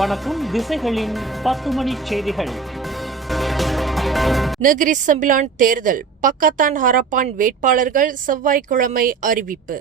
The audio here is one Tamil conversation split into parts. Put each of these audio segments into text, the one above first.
வணக்கம். திசைகளின் 10 மணி செய்திகள். நெகிரி செம்பிலான் தேர்தல் பக்கத்தான் ஹரப்பான் வேட்பாளர்கள் செவ்வாய்க்கிழமை அறிவிப்பு.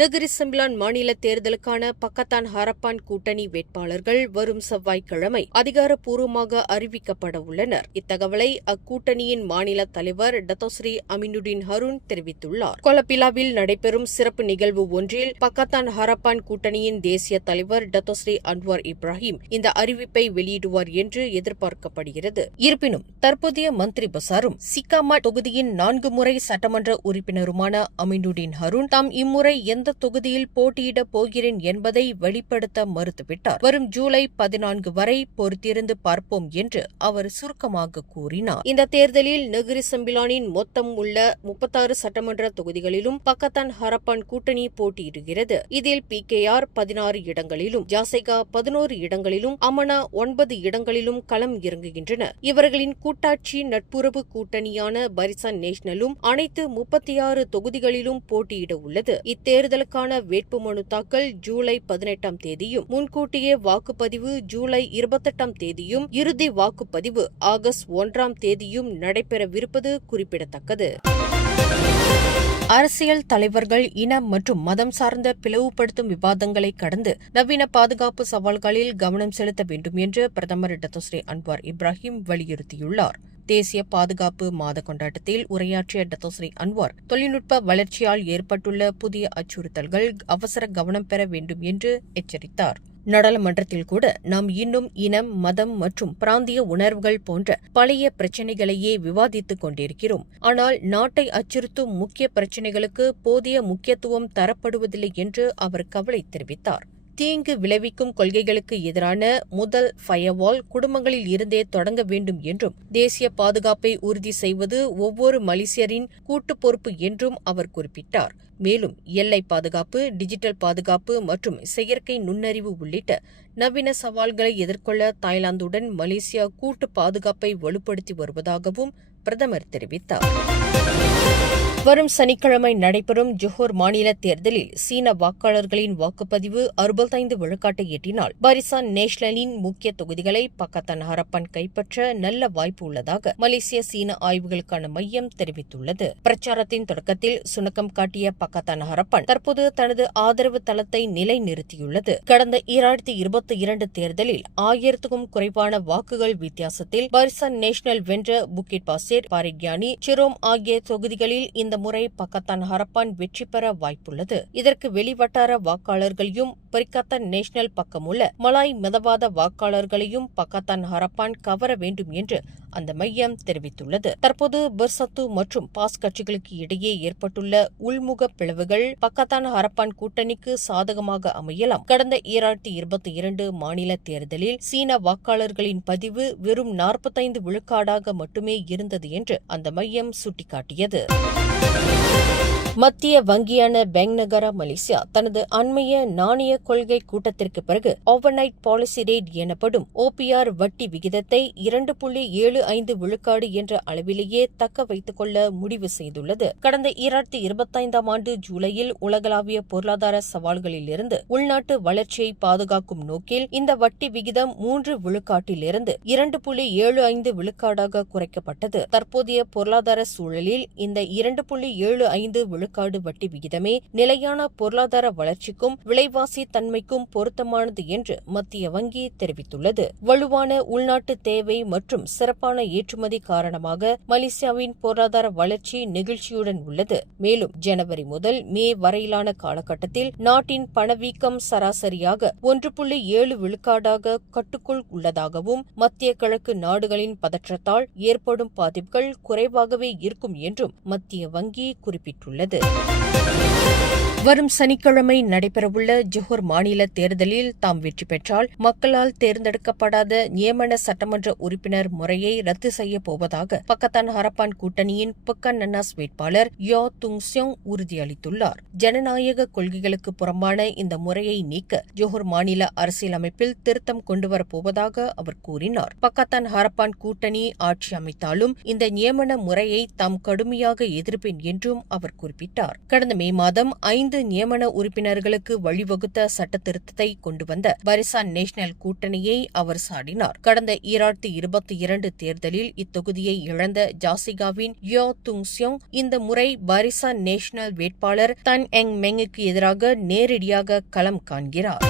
நெகிரி செம்பிலான் மாநில தேர்தலுக்கான பக்கத்தான் ஹரப்பான் கூட்டணி வேட்பாளர்கள் வரும் செவ்வாய்க்கிழமை அதிகாரப்பூர்வமாக அறிவிக்கப்பட உள்ளனர். இத்தகவலை அக்கூட்டணியின் மாநில தலைவர் டத்தோஸ்ரீ அமினுடின் ஹருன் தெரிவித்துள்ளார். கொலப்பிலாவில் நடைபெறும் சிறப்பு நிகழ்வு ஒன்றில் பக்கத்தான் ஹரப்பான் கூட்டணியின் தேசிய தலைவர் டத்தோஸ்ரீ அன்வார் இப்ராஹிம் இந்த அறிவிப்பை வெளியிடுவார் என்று எதிர்பார்க்கப்படுகிறது. இருப்பினும் தற்போதைய மந்திரி பசாரும் சிக்காமா தொகுதியின் 4 முறை சட்டமன்ற உறுப்பினருமான அமினுடின் ஹருன் தாம் இம்முறை எந்த தொகுதியில் போட்டியிடப் போகிறேன் என்பதை வெளிப்படுத்த மறுத்துவிட்டார். வரும் ஜூலை 14 வரை பொறுத்திருந்து பார்ப்போம் என்று அவர் சுருக்கமாக கூறினார். இந்த தேர்தலில் நெகிரி செம்பிலானின் மொத்தம் உள்ள 36 சட்டமன்ற தொகுதிகளிலும் பக்கத்தான் ஹரப்பான் கூட்டணி போட்டியிடுகிறது. இதில் PKR 16 இடங்களிலும், ஜாசைகா 11 இடங்களிலும், அமனா 9 இடங்களிலும் களம் இறங்குகின்றன. இவர்களின் கூட்டாட்சி நட்புறவு கூட்டணியான பரிசான் நேஷனலும் அனைத்து 36 தொகுதிகளிலும் போட்டியிட உள்ளது. இத்தேர்தலுக்கான வேட்புமனு தாக்கல் ஜூலை 18ஆம் தேதியும், முன்கூட்டியே வாக்குப்பதிவு ஜூலை 28ஆம் தேதியும், இறுதி வாக்குப்பதிவு ஆகஸ்ட் 1ஆம் தேதியும் நடைபெறவிருப்பது குறிப்பிடத்தக்கது. அரசியல் தலைவர்கள் இனம் மற்றும் மதம் சார்ந்த பிளவுபடுத்தும் விவாதங்களை கடந்து நவீன பாதுகாப்பு சவால்களில் கவனம் செலுத்த வேண்டும் என்று பிரதமர் டத்தோஸ்ரீ அன்வார் இப்ராஹிம் வலியுறுத்தியுள்ளார். தேசிய பாதுகாப்பு மாத கொண்டாட்டத்தில் உரையாற்றிய டத்தோஸ்ரீ அன்வார் தொழில்நுட்ப வளர்ச்சியால் ஏற்பட்டுள்ள புதிய அச்சுறுத்தல்கள் அவசர கவனம் பெற வேண்டும் என்று எச்சரித்தார். நாடாளுமன்றத்தில் கூட நாம் இன்னும் இனம், மதம் மற்றும் பிராந்திய உணர்வுகள் போன்ற பழைய பிரச்சினைகளையே விவாதித்துக் கொண்டிருக்கிறோம். ஆனால் நாட்டை அச்சுறுத்தும் முக்கிய பிரச்சினைகளுக்கு போதிய முக்கியத்துவம் தரப்படுவதில்லை என்று அவர் கவலை தெரிவித்தார். தீங்கு விளைவிக்கும் கொள்கைகளுக்கு எதிரான முதல் ஃபயர்வால் குடும்பங்களில் இருந்தே தொடங்க வேண்டும் என்றும், தேசிய பாதுகாப்பை உறுதி செய்வது ஒவ்வொரு மலேசியரின் கூட்டு பொறுப்பு என்றும் அவர் குறிப்பிட்டார். மேலும் எல்லை பாதுகாப்பு, டிஜிட்டல் பாதுகாப்பு மற்றும் செயற்கை நுண்ணறிவு உள்ளிட்ட நவீன சவால்களை எதிர்கொள்ள தாய்லாந்துடன் மலேசியா கூட்டு பாதுகாப்பை வலுப்படுத்தி வருவதாகவும் பிரதமர் தெரிவித்தார். வரும் சனிக்கிழமை நடைபெறும் ஜொஹோர் மாநில தேர்தலில் சீன வாக்காளர்களின் வாக்குப்பதிவு 65 விழுக்காட்டை எட்டினால் பரிசான் நேஷனலின் முக்கிய தொகுதிகளை பக்கத்தான் ஹரப்பான் கைப்பற்ற நல்ல வாய்ப்பு உள்ளதாக மலேசிய சீன ஆய்வுகளுக்கான மையம் தெரிவித்துள்ளது. பிரச்சாரத்தின் தொடக்கத்தில் சுணக்கம் காட்டிய பக்கத்தான் ஹரப்பான் தற்போது தனது ஆதரவு தளத்தை நிலைநிறுத்தியுள்ளது. கடந்த 2022 தேர்தலில் 1000க்கும் குறைவான வாக்குகள் வித்தியாசத்தில் பரிசான் நேஷனல் வென்ற புக்கிட் பாசேர், பாரிக்யானி, சிரோம் ஆகிய தொகுதிகளில் இந்த முறை பக்கத்தான் ஹரப்பான் வெற்றி பெற வாய்ப்புள்ளது. இதற்கு வெளிவட்டார வாக்காளர்களையும் பரிக்கத்தான் நேஷனல் பக்கமுள்ள மலாய் மதவாத வாக்காளர்களையும் பக்கத்தான் ஹரப்பான் கவர வேண்டும் என்று அந்த மையம் தெரிவித்துள்ளது. தற்போது பெர்சத்து மற்றும் பாஸ் கட்சிகளுக்கு இடையே ஏற்பட்டுள்ள உள்முக பிளவுகள் பக்கத்தான் ஹரப்பான் கூட்டணிக்கு சாதகமாக அமையலாம். கடந்த 2022 மாநில தேர்தலில் சீன வாக்காளர்களின் பதிவு வெறும் 45 விழுக்காடாக மட்டுமே இருந்தது என்று அந்த மையம் சுட்டிக்காட்டியது. மத்திய வங்கியான பேங்க் நகாரா மலேசியா தனது அண்மைய நாணய கொள்கை கூட்டத்திற்கு பிறகு ஓவர்நைட் பாலிசி ரேட் எனப்படும் OPR வட்டி விகிதத்தை 2.75 விழுக்காடு என்ற அளவிலேயே தக்க வைத்துக் கொள்ள முடிவு செய்துள்ளது. கடந்த 2025ஆம் ஆண்டு ஜூலையில் உலகளாவிய பொருளாதார சவால்களிலிருந்து உள்நாட்டு வளர்ச்சியை பாதுகாக்கும் நோக்கில் இந்த வட்டி விகிதம் 3 விழுக்காட்டிலிருந்து 2.75 விழுக்காடாக குறைக்கப்பட்டது. தற்போதைய பொருளாதார சூழலில் இந்த 2.75 விழுக்காடு வட்டி விகிதமே நிலையான பொருளாதார வளர்ச்சிக்கும் விலைவாசி தன்மைக்கும் பொருத்தமானது என்று மத்திய வங்கி தெரிவித்துள்ளது. வலுவான உள்நாட்டு தேவை மற்றும் சிறப்பான ஏற்றுமதி காரணமாக மலேசியாவின் பொருளாதார வளர்ச்சி நெகிழ்ச்சியுடன் உள்ளது. மேலும் ஜனவரி முதல் மே வரையிலான காலகட்டத்தில் நாட்டின் பணவீக்கம் சராசரியாக 1.7 விழுக்காடாக கட்டுக்குள் உள்ளதாகவும், மத்திய கிழக்கு நாடுகளின் பதற்றத்தால் ஏற்படும் பாதிப்புகள் குறைவாகவே இருக்கும் என்றும் மத்திய வங்கி குறிப்பிட்டுள்ளது. வரும் சனிக்கிழமை நடைபெறவுள்ள ஜொஹோர் மாநில தேர்தலில் தாம் வெற்றி பெற்றால் மக்களால் தேர்ந்தெடுக்கப்படாத நியமன சட்டமன்ற உறுப்பினர் முறையை ரத்து செய்யப் போவதாக பக்கத்தான் ஹரப்பான் கூட்டணியின் புக்கன் நன்னாஸ் வேட்பாளர் யோ துங் சியோங் உறுதியளித்துள்ளார். ஜனநாயக கொள்கைகளுக்கு புறம்பான இந்த முறையை நீக்க ஜொஹோர் மாநில அரசியலமைப்பில் திருத்தம் கொண்டுவரப் போவதாக அவர் கூறினார். பக்கத்தான் ஹரப்பான் கூட்டணி ஆட்சி அமைத்தாலும் இந்த நியமன முறையை தாம் கடுமையாக எதிர்ப்பேன் என்றும் அவர் குறிப்பிட்டார். கடந்த மே மாதம் 5 நியமன உறுப்பினர்களுக்கு வழிவகுத்த குறித்த சட்ட திருத்தத்தை கொண்டு வந்த பரிசான் நேஷனல் கூட்டணியை அவர் சாடினார். கடந்த 2022 தேர்தலில் இத்தொகுதியை இழந்த ஜாசிகாவின் யோ துங் சியோங் இந்த முறை பரிசான் நேஷனல் வேட்பாளர் தன் எங் மெங்குக்கு எதிராக நேரடியாக களம் காண்கிறார்.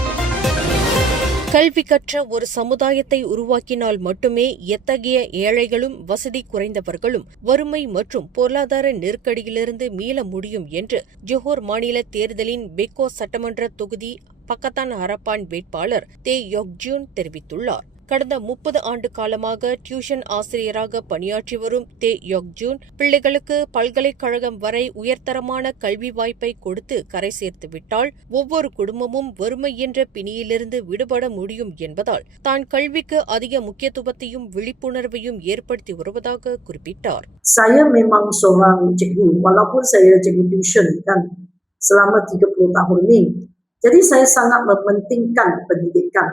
கல்வி கற்ற ஒரு சமுதாயத்தை உருவாக்கினால் மட்டுமே எத்தகைய ஏழைகளும் வசதி குறைந்தவர்களும் வறுமை மற்றும் பொருளாதார நெருக்கடியிலிருந்து மீள முடியும் என்று ஜோஹர் மாநில தேர்தலின் பெக்கோ சட்டமன்ற தொகுதி பக்கத்தான் ஹரப்பான் வேட்பாளர் தே யோக்ஜூன் தெரிவித்துள்ளார். கடந்த 30 ஆண்டு காலமாக டியூஷன் ஆசிரியராக பணியாற்றி வரும் தே யோக்ஜூன் பிள்ளைகளுக்கு பல்கலைக்கழகம் வரை உயர்தரமான கல்வி வாய்ப்பை கொடுத்து கரை சேர்த்துவிட்டால் ஒவ்வொரு குடும்பமும் வறுமை என்ற பிணியிலிருந்து விடுபட முடியும் என்பதால் தான் கல்விக்கு அதிக முக்கியத்துவத்தையும் விழிப்புணர்வையும் ஏற்படுத்தி வருவதாக குறிப்பிட்டார். Saya memang seorang cikgu walaupun saya cikgu tuition kan selama 30 tahun ni. Jadi saya sangat mementingkan pendidikan.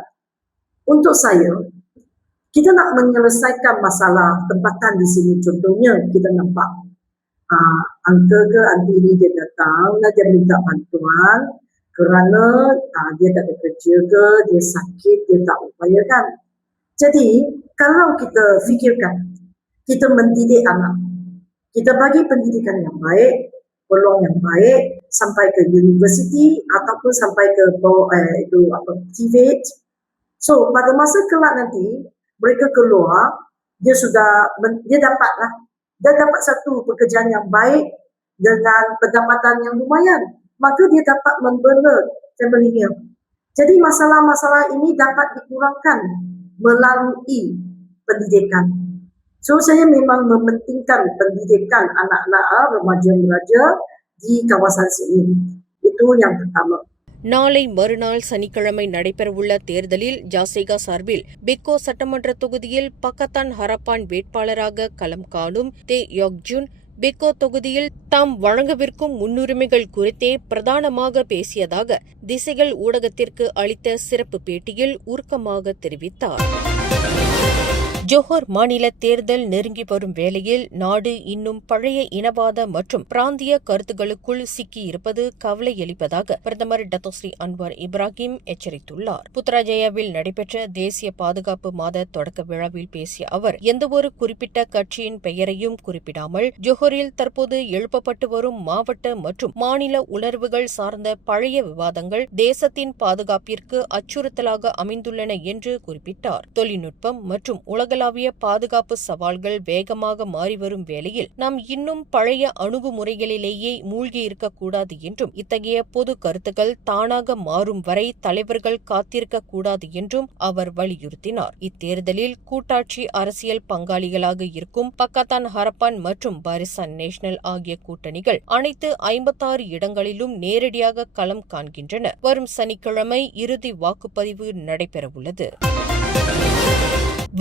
Untuk saya, kita nak menyelesaikan masalah tempatan di sini. Contohnya, kita nampak uncle ke aunty ni dia datang, dia minta bantuan kerana dia tak ada kerja ke, dia sakit, dia tak upayakan. Jadi, kalau kita fikirkan, kita mendidik anak, kita bagi pendidikan yang baik, peluang yang baik, sampai ke universiti ataupun sampai ke TVET. So, pada masa kelak nanti, mereka keluar, dia dapat satu pekerjaan yang baik dengan pendapatan yang lumayan. Maka dia dapat membela family-nya. Jadi masalah-masalah ini dapat dikurangkan melalui pendidikan. So, saya memang mementingkan pendidikan anak-anak remaja-remaja di kawasan sini. Itu yang pertama. நாளை மறுநாள் சனிக்கிழமை நடைபெறவுள்ள தேர்தலில் ஜாசேகா சார்பில் பெக்கோ சட்டமன்ற தொகுதியில் பக்கத்தான் ஹரப்பான் வேட்பாளராக களம் காணும் தே யோக்ஜூன் பெக்கோ தொகுதியில் தாம் வழங்கவிருக்கும் முன்னுரிமைகள் குறித்தே பிரதானமாக பேசியதாக திசைகள் ஊடகத்திற்கு அளித்த சிறப்பு பேட்டியில் உருக்கமாக தெரிவித்தார். ஜோஹர் மாநில தேர்தல் நெருங்கி வரும் வேளையில் நாடு இன்னும் பழைய இனவாத மற்றும் பிராந்திய கருத்துகளுக்குள் சிக்கியிருப்பது கவலையளிப்பதாக பிரதமர் டத்தோஸ்ரீ அன்வார் இப்ராஹிம் எச்சரித்துள்ளார். புத்ராஜயாவில் நடைபெற்ற தேசிய பாதுகாப்பு மாத தொடக்க விழாவில் பேசிய அவர் எந்தவொரு குறிப்பிட்ட கட்சியின் பெயரையும் குறிப்பிடாமல் ஜோஹரில் தற்போது எழுப்பப்பட்டு வரும் மாவட்ட மற்றும் மாநில உணர்வுகள் சார்ந்த பழைய விவாதங்கள் தேசத்தின் பாதுகாப்பிற்கு அச்சுறுத்தலாக அமைந்துள்ளன என்று குறிப்பிட்டார். தொழில்நுட்பம் மற்றும் உலகளாவிய பாதுகாப்பு சவால்கள் வேகமாக மாறிவரும் வேளையில் நாம் இன்னும் பழைய அணுகுமுறைகளிலேயே மூழ்கியிருக்கக்கூடாது என்றும் இத்தகைய பொது கருத்துக்கள் தானாக மாறும் வரை தலைவர்கள் காத்திருக்கக்கூடாது என்றும் அவர் வலியுறுத்தினார். இத்தேர்தலில் கூட்டாட்சி அரசியல் பங்காளிகளாக இருக்கும் பக்கத்தான் ஹரப்பான் மற்றும் பரிசான் நேஷனல் ஆகிய கூட்டணிகள் அனைத்து 56 இடங்களிலும் நேரடியாக களம் காண்கின்றன. வரும் சனிக்கிழமை இறுதி வாக்குப்பதிவு நடைபெறவுள்ளது.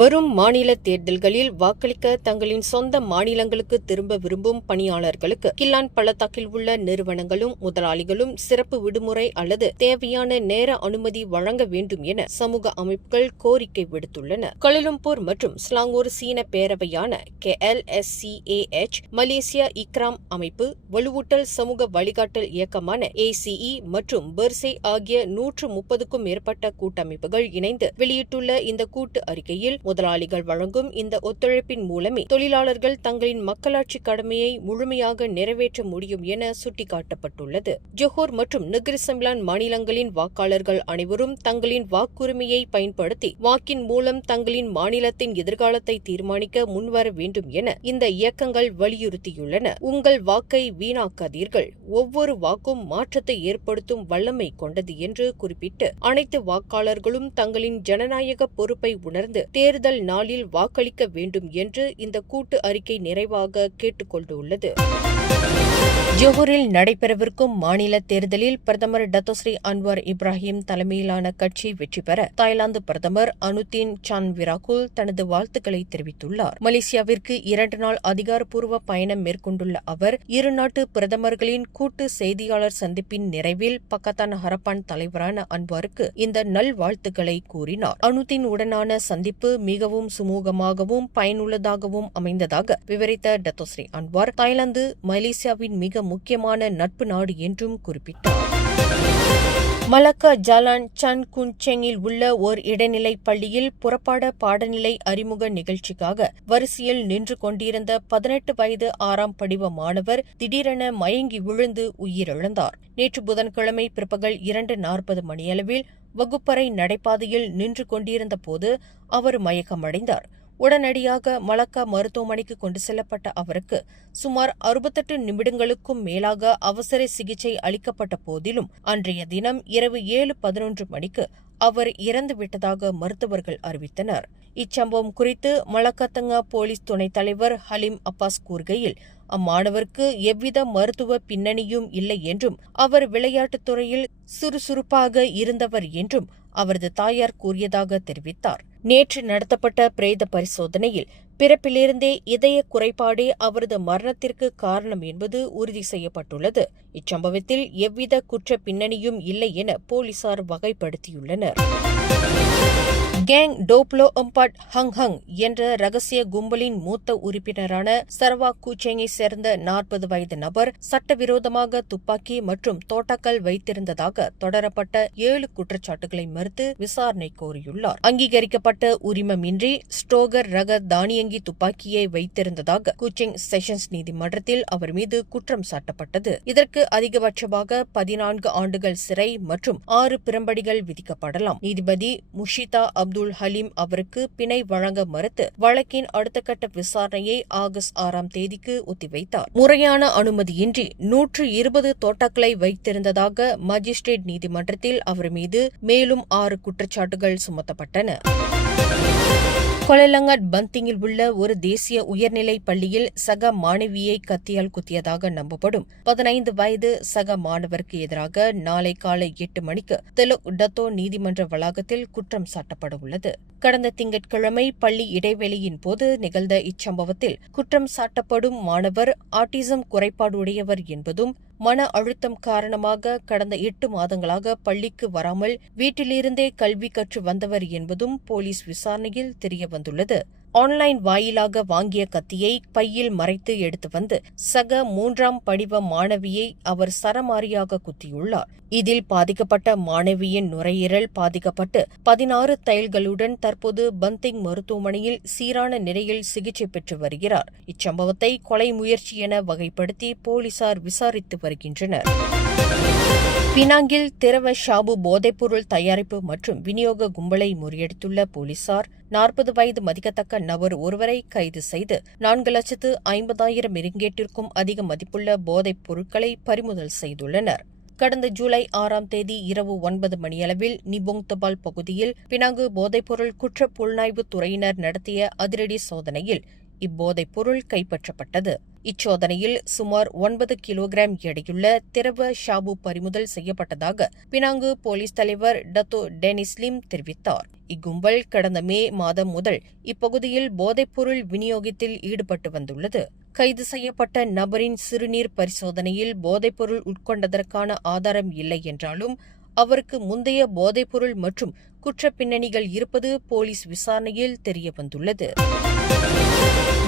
வரும் மாநில தேர்தல்களில் வாக்களிக்க தங்களின் சொந்த மாநிலங்களுக்கு திரும்ப விரும்பும் பணியாளர்களுக்கு கில்லான் பள்ளத்தாக்கில் உள்ள நிறுவனங்களும் முதலாளிகளும் சிறப்பு விடுமுறை அல்லது தேவையான நேர அனுமதி வழங்க வேண்டும் என சமூக அமைப்புகள் கோரிக்கை விடுத்துள்ளன. கோலாலம்பூர் மற்றும் ஸ்லாங்கூர் சீன பேரவையான KLSCAH, மலேசியா இக்ராம் அமைப்பு, வலுவூட்டல் சமூக வழிகாட்டல் இயக்கமான ACE மற்றும் பெர்சே ஆகிய 130க்கும் மேற்பட்ட கூட்டமைப்புகள் இணைந்து வெளியிட்டுள்ள இந்த கூட்டு அறிக்கையில் முதலாளிகள் வழங்கும் இந்த ஒத்துழைப்பின் மூலமே தொழிலாளர்கள் தங்களின் மக்களாட்சி கடமையை முழுமையாக நிறைவேற்ற முடியும் என சுட்டிக்காட்டப்பட்டுள்ளது. ஜோஹர் மற்றும் நெகிரி செம்பிலான் மாநிலங்களின் வாக்காளர்கள் அனைவரும் தங்களின் வாக்குரிமையை பயன்படுத்தி வாக்கின் மூலம் தங்களின் மாநிலத்தின் எதிர்காலத்தை தீர்மானிக்க முன்வர வேண்டும் என இந்த இயக்கங்கள் வலியுறுத்தியுள்ளன. உங்கள் வாக்கை வீணாக்காதீர்கள், ஒவ்வொரு வாக்கும் மாற்றத்தை ஏற்படுத்தும் வல்லமை கொண்டது என்று குறிப்பிட்டு அனைத்து வாக்காளர்களும் தங்களின் ஜனநாயக பொறுப்பை உணர்ந்து தேர்தல் நாளில் வாக்களிக்க வேண்டும் என்று இந்த கூட்டு அறிக்கை நிறைவாக கேட்டுக் கொண்டுள்ளது. ஜோஹரில் நடைபெறவிருக்கும் மாநில தேர்தலில் பிரதமர் டத்தோஸ்ரீ அன்வார் இப்ராஹிம் தலைமையிலான கட்சி வெற்றி பெற தாய்லாந்து பிரதமர் அனுதீன் சான்விராகுல் தனது வாழ்த்துக்களை தெரிவித்துள்ளார். மலேசியாவிற்கு 2 நாள் அதிகாரப்பூர்வ பயணம் மேற்கொண்டுள்ள அவர் இரு நாட்டு பிரதமர்களின் கூட்டு செய்தியாளர் சந்திப்பின் நிறைவில் பக்கத்தான் ஹரப்பான் தலைவரான அன்வாருக்கு இந்த நல்வாழ்த்துக்களை கூறினார். அனுதீன் உடனான சந்திப்பு மிகவும் சுமூகமாகவும் பயனுள்ளதாகவும் அமைந்ததாக விவரித்த டத்தோஸ்ரீ அன்வார் தாய்லாந்து மலேசியாவின் மிக முக்கியமான நட்பு நாடு என்றும் குறிப்பிட்டார். மலக்கா ஜாலான் சன் குன்செங்கில் உள்ள ஓர் இடைநிலை பள்ளியில் புறப்பாட பாடநிலை அறிமுக நிகழ்ச்சிக்காக வரிசையில் நின்று கொண்டிருந்த 18 வயது 6ஆம் படிவ மாணவர் திடீரென மயங்கி விழுந்து உயிரிழந்தார். நேற்று புதன்கிழமை பிற்பகல் 2:40 மணியளவில் வகுப்பறை நடைபாதையில் நின்று கொண்டிருந்த போது அவர் மயக்கமடைந்தார். உடனடியாக மலக்கா மருத்துவமனைக்கு கொண்டு செல்லப்பட்ட அவருக்கு சுமார் 68 நிமிடங்களுக்கும் மேலாக அவசர சிகிச்சை அளிக்கப்பட்ட போதிலும் அன்றைய தினம் இரவு 7:11 மணிக்கு அவர் இறந்துவிட்டதாக மருத்துவர்கள் அறிவித்தனர். இச்சம்பவம் குறித்து மலக்கத்தங்கா போலீஸ் துணைத் தலைவர் ஹலீம் அப்பாஸ் கூறுகையில், அம்மாணவருக்கு எவ்வித மருத்துவ பின்னணியும் இல்லை என்றும் அவர் விளையாட்டுத் துறையில் சுறுசுறுப்பாக இருந்தவர் என்றும் அவரது தாயார் கூறியதாக தெரிவித்தார். நேற்று நடத்தப்பட்ட பிரேத பரிசோதனையில் பிறப்பிலிருந்தே இதய குறைபாடே அவரது மரணத்திற்கு காரணம் என்பது உறுதி செய்யப்பட்டுள்ளது. இச்சம்பவத்தில் எவ்வித குற்ற பின்னணியும் இல்லை என போலீசார் வகைப்படுத்தியுள்ளனர். கேங் டோப்லோ அம்பாட் ஹங் என்ற ரகசிய கும்பலின் மூத்த உறுப்பினரான சரவாக் கூச்செங்கை சேர்ந்த 40 வயது நபர் சட்டவிரோதமாக துப்பாக்கி மற்றும் தோட்டாக்கள் வைத்திருந்ததாக தொடரப்பட்ட 7 குற்றச்சாட்டுகளை மறுத்து விசாரணை கோரியுள்ளார். அங்கீகரிக்கப்பட்ட உரிமமின்றி ஸ்டோகர் ரக தானியங்கி துப்பாக்கியை வைத்திருந்ததாக கூச்செங் செஷன்ஸ் நீதிமன்றத்தில் அவர் மீது குற்றம் சாட்டப்பட்டது. இதற்கு அதிகபட்சமாக 14 ஆண்டுகள் சிறை மற்றும் 6 பிரம்படிகள் விதிக்கப்படலாம். நீதிபதி முஷிதா அப்துல் ஹலீம் அவருக்கு பிணை வழங்க மறுத்து வழக்கின் அடுத்த கட்ட விசாரணையை ஆகஸ்ட் 6ஆம் தேதிக்கு ஒத்திவைத்தார். முறையான அனுமதியின்றி 120 தோட்டாக்களை வைத்திருந்ததாக மஜிஸ்ட்ரேட் நீதிமன்றத்தில் அவர் மீது மேலும் 6 குற்றச்சாட்டுகள் சுமத்தப்பட்டன. கொலலங்கட் பந்திங்கில் உள்ள ஒரு தேசிய உயர்நிலை பள்ளியில் சக மாணவியை கத்தியால் குத்தியதாக நம்பப்படும் 15 வயது சக மாணவருக்கு எதிராக நாளை காலை 8 மணிக்கு தெலுக் டத்தோ நீதிமன்ற வளாகத்தில் குற்றம் சாட்டப்பட உள்ளது. கடந்த திங்கட்கிழமை பள்ளி இடைவெளியின் போது நிகழ்ந்த இச்சம்பவத்தில் குற்றம் சாட்டப்படும் மாணவர் ஆட்டிசம் குறைபாடுடையவர் என்பதும் மன அழுத்தம் காரணமாக கடந்த 8 மாதங்களாக பள்ளிக்கு வராமல் வீட்டிலிருந்தே கல்வி கற்று வந்தவர் என்பதும் போலீஸ் விசாரணையில் தெரியவந்துள்ளது. ஆன்லைன் வாயிலாக வாங்கிய கத்தியை பையில் மறைத்து எடுத்து வந்து சக 3ஆம் படிவ மாணவியை அவர் சரமாரியாக குத்தியுள்ளார். இதில் பாதிக்கப்பட்ட மாணவியின் நுரையீரல் பாதிக்கப்பட்டு 16 தையல்களுடன் தற்போது பந்திங் மருத்துவமனையில் சீரான நிலையில் சிகிச்சை பெற்று வருகிறார். இச்சம்பவத்தை கொலை முயற்சி என வகைப்படுத்தி போலீசார் விசாரித்து வருகின்றனர். பினாங்கில் திரவ ஷாபு போதைப்பொருள் தயாரிப்பு மற்றும் விநியோக கும்பலை முறியடித்துள்ள போலீசார் 40 வயது மதிக்கத்தக்க நபர் ஒருவரை கைது செய்து 4,50,000 ரிங்கேட்டிற்கும் அதிக மதிப்புள்ள போதைப் பொருட்களை பறிமுதல் செய்துள்ளனர். கடந்த ஜூலை 6ஆம் தேதி இரவு 9 மணியளவில் நிபோங் தபால் பகுதியில் பினாங்கு போதைப்பொருள் குற்ற புலனாய்வு துறையினர் நடத்திய அதிரடி சோதனையில் இப்போதைப் பொருள் கைப்பற்றப்பட்டது. இச்சோதனையில் சுமார் 9 கிலோகிராம் எடையுள்ள திரவ ஷாபு பறிமுதல் செய்யப்பட்டதாக பினாங்கு போலீஸ் தலைவர் டத்தோ டெனிஸ் லிம் தெரிவித்தார். இக்கும்பல் கடந்த மே மாதம் முதல் இப்பகுதியில் போதைப்பொருள் விநியோகத்தில் ஈடுபட்டு வந்துள்ளது. கைது செய்யப்பட்ட நபரின் சிறுநீர் பரிசோதனையில் போதைப்பொருள் உட்கொண்டதற்கான ஆதாரம் இல்லை என்றாலும் அவருக்கு முந்தைய போதைப்பொருள் மற்றும் குற்ற பின்னணிகள் இருப்பது போலீஸ் விசாரணையில் தெரியவந்துள்ளது.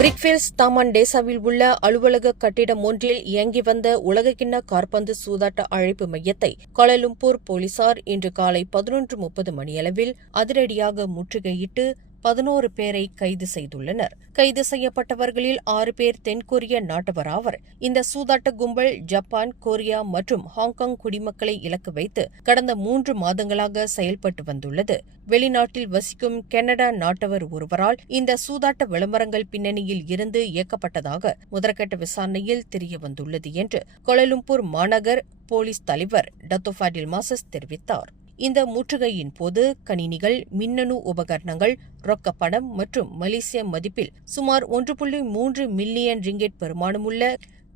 பிரிக்ஃபீல்ட்ஸ் தாமான் டேசாவில் உள்ள அலுவலக கட்டிடம் ஒன்றில் இயங்கி வந்த உலகக்கிண்ண காற்பந்து சூதாட்ட அழைப்பு மையத்தை கோலாலம்பூர் போலீசார் இன்று காலை 11:30 மணியளவில் அதிரடியாக முற்றுகையிட்டு 11 பேரை கைது செய்துள்ளனர். கைது செய்யப்பட்டவர்களில் 6 பேர் தென்கொரிய நாட்டவராவர். இந்த சூதாட்ட கும்பல் ஜப்பான், கொரியா மற்றும் ஹாங்காங் குடிமக்களை இலக்கு வைத்து கடந்த 3 மாதங்களாக செயல்பட்டு வந்துள்ளது. வெளிநாட்டில் வசிக்கும் கனடா நாட்டவர் ஒருவரால் இந்த சூதாட்ட விளம்பரங்கள் பின்னணியில் இருந்து இயக்கப்பட்டதாக முதற்கட்ட விசாரணையில் தெரியவந்துள்ளது என்று கோலாலம்பூர் மாநகர் போலீஸ் தலைவர் டத்தோ ஃபாடில் மாசஸ் தெரிவித்தார். இந்த முற்றுகையின் போது கணினிகள், மின்னணு உபகரணங்கள், ரொக்கப்பணம் மற்றும் மலேசிய மதிப்பில் சுமார் 1.3 மில்லியன் ரிங்கெட் பெறுமானமுள்ள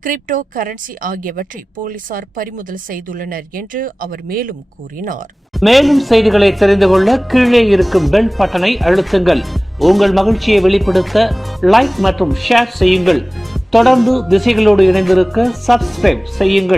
கிரிப்டோ கரன்சி ஆகியவற்றை போலீசார் பறிமுதல் செய்துள்ளனர் என்று அவர் மேலும் கூறினார். மேலும் செய்திகளை தெரிந்து கொள்ள கீழே இருக்கும் பெல் பட்டனை அழுத்துங்கள். உங்கள் மகிழ்ச்சியை வெளிப்படுத்த லைக் மற்றும் ஷேர் செய்யுங்கள். தொடர்ந்து திசைகளோடு இணைந்திருக்க சப்ஸ்கிரைப் செய்யுங்கள்.